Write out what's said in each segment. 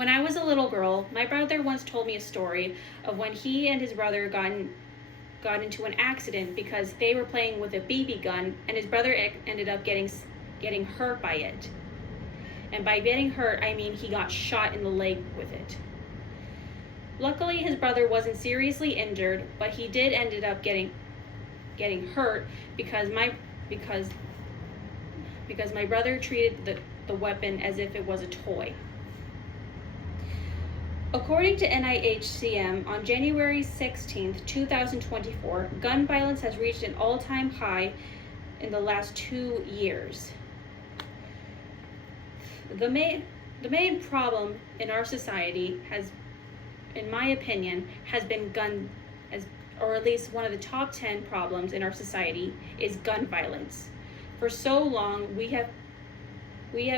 When I was a little girl, my brother once told me a story of when he and his brother got into an accident because they were playing with a BB gun, and his brother ended up getting hurt by it. And by getting hurt, I mean he got shot in the leg with it. Luckily, his brother wasn't seriously injured, but he did ended up getting hurt because my brother treated the weapon as if it was a toy. According to NIHCM, on January 16, 2024, gun violence has reached an all-time high in the last 2 years. The main problem in our society has, in my opinion, has been or at least one of the top 10 problems in our society is gun violence. For so long, we have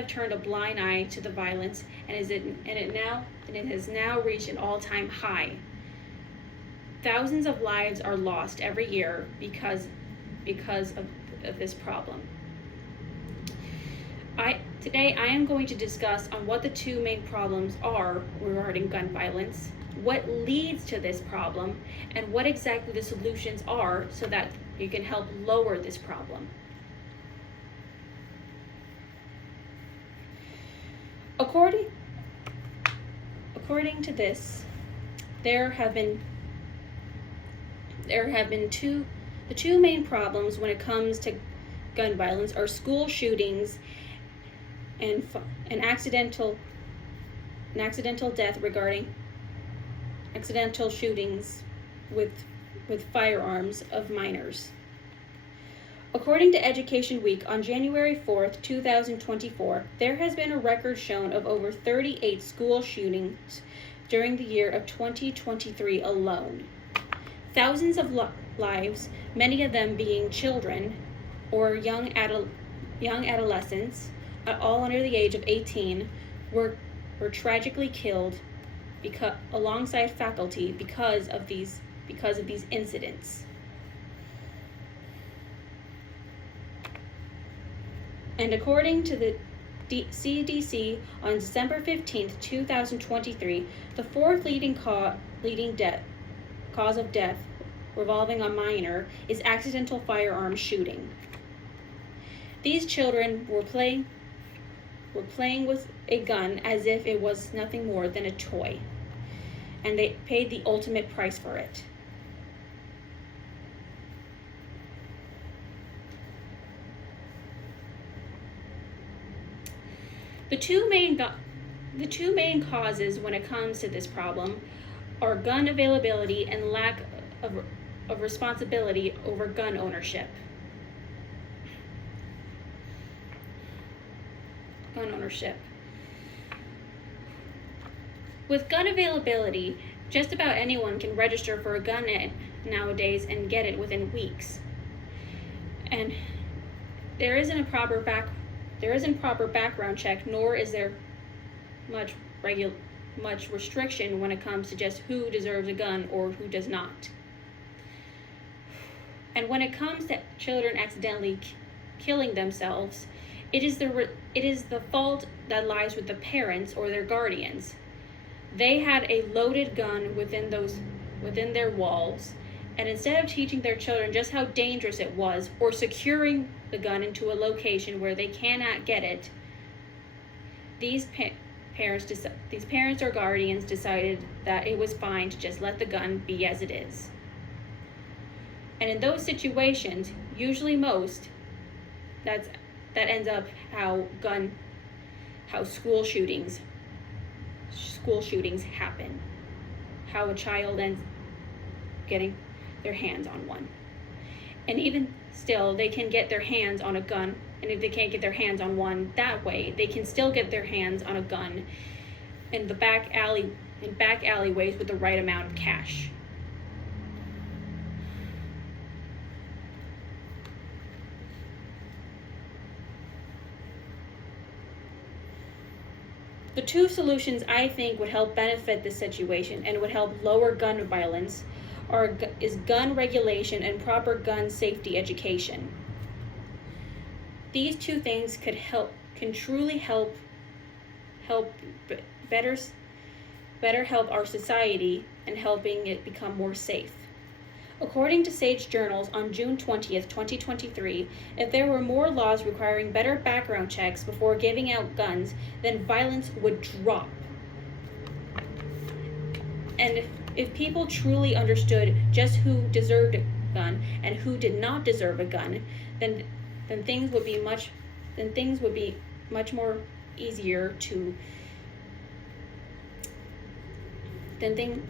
turned a blind eye to the violence, and it has now reached an all-time high. Thousands of lives are lost every year because of this problem. Today I am going to discuss on what the two main problems are regarding gun violence, what leads to this problem, and what exactly the solutions are so that you can help lower this problem. According to this, the two main problems when it comes to gun violence are school shootings and accidental death regarding accidental shootings with firearms of minors. According to Education Week on January 4th, 2024, there has been a record shown of over 38 school shootings during the year of 2023 alone. Thousands of lives, many of them being children or young adolescents, all under the age of 18, were tragically killed alongside faculty because of these incidents. And according to the CDC on December 15th, 2023, the fourth leading cause of death revolving on minor is accidental firearm shooting. These children were playing with a gun as if it was nothing more than a toy, and they paid the ultimate price for it. The two main causes when it comes to this problem are gun availability and lack of responsibility over gun ownership. With gun availability, just about anyone can register for a gun nowadays and get it within weeks. And there isn't proper background check, nor is there much restriction when it comes to just who deserves a gun or who does not. And when it comes to children accidentally killing themselves, it is the fault that lies with the parents or their guardians. They had a loaded gun within their walls, and instead of teaching their children just how dangerous it was or securing the gun into a location where they cannot get it, these parents or guardians decided that it was fine to just let the gun be as it is. And in those situations, usually most, that ends up how school shootings happen. How a child ends getting their hands on one. And even still, they can get their hands on a gun, and if they can't get their hands on one that way, they can still get their hands on a gun in back alleyways with the right amount of cash. The two solutions I think would help benefit this situation and would help lower gun violence is gun regulation and proper gun safety education. These two things can truly help better better help our society and helping it become more safe. According to Sage Journals on June 20th, 2023, if there were more laws requiring better background checks before giving out guns, then violence would drop. And if people truly understood just who deserved a gun and who did not deserve a gun, then things would be much more easier to then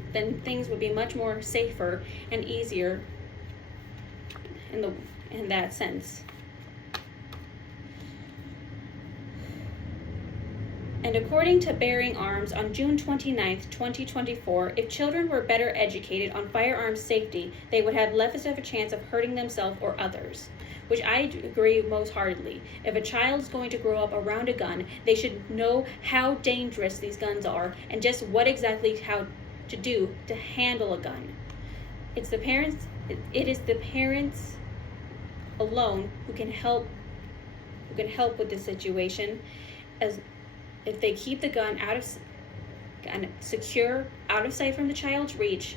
things would be much more safer and easier in that sense. And according to Bearing Arms on June 29th, 2024, if children were better educated on firearms safety, they would have less of a chance of hurting themselves or others, which I agree most heartedly. If a child's going to grow up around a gun, they should know how dangerous these guns are and just what exactly how to do to handle a gun. It is the parents alone who can help with this situation, as if they keep the gun secure, out of sight from the child's reach,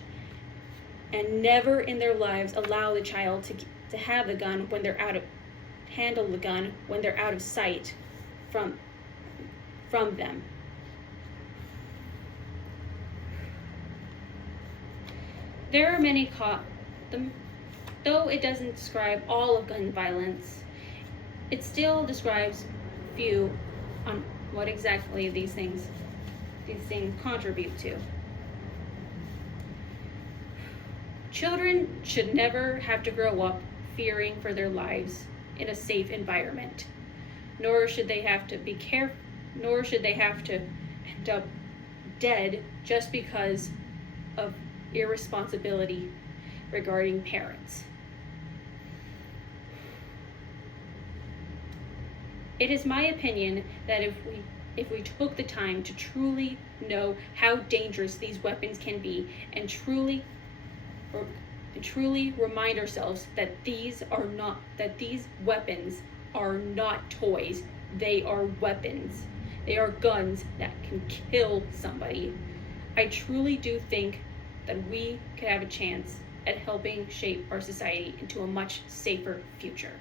and never in their lives allow the child to have the gun when they're handle the gun when they're out of sight from them. There are many though it doesn't describe all of gun violence, it still describes few on what exactly these things contribute to. Children should never have to grow up fearing for their lives in a safe environment, nor should they have to end up dead just because of irresponsibility regarding parents. It is my opinion that if we took the time to truly know how dangerous these weapons can be and truly remind ourselves that these weapons are not toys, they are weapons. They are guns that can kill somebody. I truly do think that we could have a chance at helping shape our society into a much safer future.